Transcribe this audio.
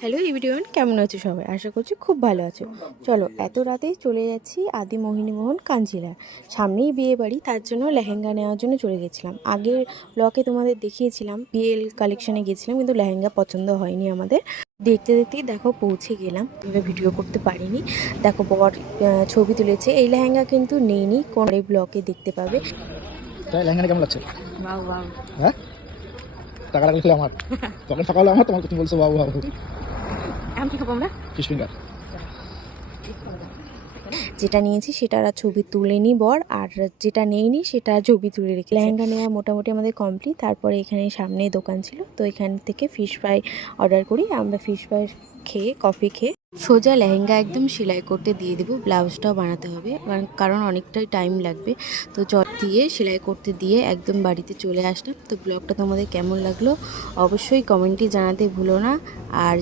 Hello everyone, কেমন আছো সবাই? আশা করছি খুব ভালো আছো। চলো, এত রাতেই চলে যাচ্ছি আদি মোহিনীমোহন কাঞ্জিলার। সামনেই বিয়ে বাড়ি, তার জন্য লেহেঙ্গা নেওয়ার জন্য চলে গেছিলাম। আগের ব্লকে তোমাদের দেখিয়েছিলাম বিএল কালেকশানে গেছিলাম, কিন্তু লেহেঙ্গা পছন্দ হয়নি আমাদের। দেখতে দেখতেই দেখো পৌঁছে গেলাম, আমরা ভিডিও করতে পারিনি। দেখো বর ছবি তুলেছে। এই লেহেঙ্গা কিন্তু নেইনি, কোন এই ব্লকে দেখতে পাবে। তাই লেহেঙ্গাটা কেমন লাগছে? Wow wow. হ্যাঁ, টাকাটা রাখলে আমার, তখন টাকা হলো আমার, তোমার তুমি বলছো বাবু বাবু। এখন কি খাবো আমরা? Fish finger. যেটা নিয়েছি সেটার আর ছবি তুলেনি বর, আর যেটা নেইনি সেটা ছবি তুলে রেখে। লেহেঙ্গা নেওয়া মোটামুটি আমাদের কমপ্লিট। তারপরে এখানে সামনে দোকান ছিল, তো এখান থেকে ফিশ ফ্রাই অর্ডার করি। আমরা ফিশ ফ্রাই খেয়ে কফি খেয়ে সোজা লেহেঙ্গা একদম সেলাই করতে দিয়ে দেবো। ব্লাউজটাও বানাতে হবে, কারণ অনেকটাই টাইম লাগবে। তো চট দিয়ে সেলাই করতে দিয়ে একদম বাড়িতে চলে আসলাম। তো ব্লগটা তোমাদের কেমন লাগলো অবশ্যই কমেন্টে জানাতে ভুলো না। আর